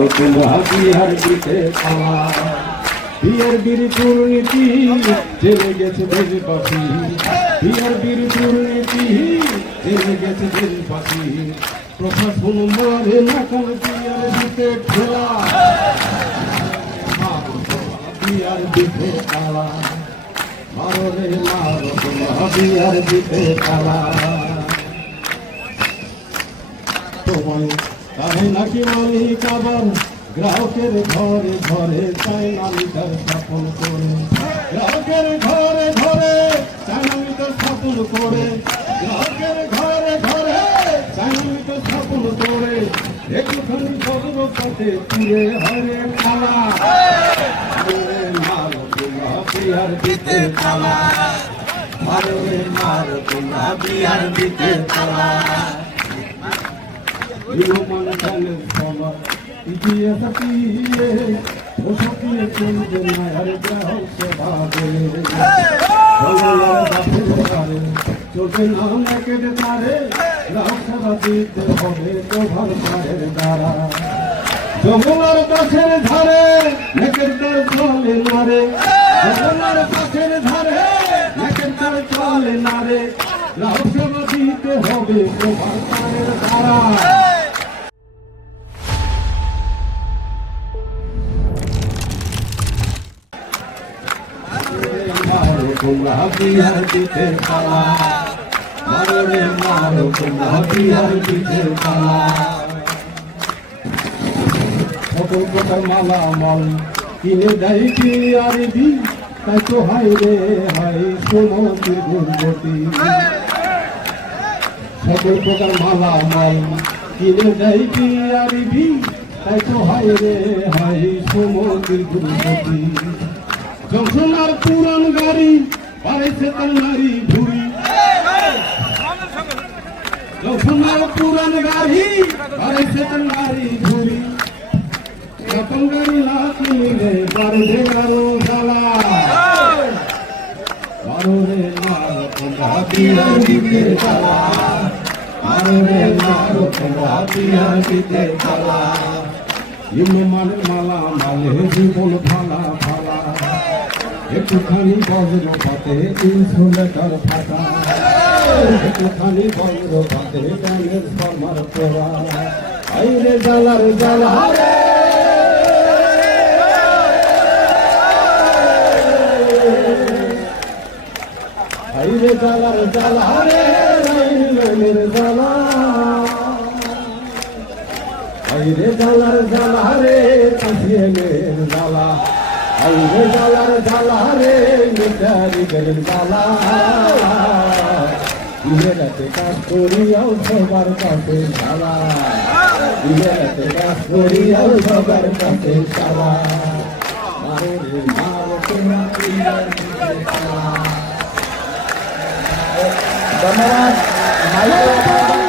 মারো তোমরা বিহার দিতে পালা বিয়ের বীর দুর্নীতি জেলে গেছে দেশবাসী বিয়ের বীর দুর্নীতি জেলে গেছে দেশবাসী প্রশাসন মারে না কোন বিয়ের দিতে ঠেলা বিয়ার দিতে পালা মারো রে মারো তোমরা বিয়ার দিতে পালা তোমায় তাই নাকি মালিক আবার গ্রাহকের ঘরে ঘরে চাই না মিটার স্থাপন করে গ্রাহকের ঘরে ঘরে চাই না মিটার স্থাপন করে গ্রাহকের ঘরে ঘরে চাই না মিটার স্থাপন করে একটুখানি সর্ব পথে তুলে হরে খালা মারো তোমরা বিয়ার দিতে পালা মারো রে মারো তোমরা বিয়ার দিতে পালা ইতিহাস চলবে না আর গ্রাহক সেবা চলবে না নাকের তারে গ্রাহক সেবা দিতে হবে প্রভাব তারের দ্বারা যমুনার কাছের ধারে নাকের তার চলে না রে যমুনার কাছের ধারে নাকের তার চলে না রে গ্রাহক সেবা দিতে হবে প্রভাব তারের দ্বারা তোমরা বিহার দিতে পালা মারো রে মারো তোমরা বিহার দিতে পালা সকল প্রকার মালা মাল কিনে দেয় কি আর দি তাই তো হাই রে হাই সোনার গুণবতী সকল প্রকার মালা মাল কিনে দেয় কি আর দি তাই তো হাই রে হাই সোনার গুণবতী জংশনার পুরান গাড়ি বাড়াইছে তার নারী ভুড়ি জংশনার পুরান গাড়ি বাড়াইছে তার নারী ভুড়ি নতুন গাড়ি না কিনলে বাড়বে আরো জ্বালা মারো রে মারো তোমরা বিয়ার দিতে জ্বালা মারো রে মারো তোমরা বিয়ার দিতে জ্বালা মানে মালা মালে জীবন ফালা ফালা একটুখানি বজ্র পাতে ইনসুলেটর ফাটা একটুখানি বজ্র পাতে ট্রান্সফরমার পোড়া আইরে জ্বালার জ্বালা রে আইরে জ্বালার জ্বালা রে রাইলের জ্বালা আইরে জ্বালার জ্বালা রে কাশিয়েলের জ্বালা আইরে জ্বালার জ্বালা রে মিটারি গেলের জ্বালা ইহেরাতে কাজ করিয়াও সবার কাছে জ্বালা ইহেরাতে কাজ করিয়াও সবার কাছে জ্বালা মারো রে মারো তোমরা ধন্যবাদ।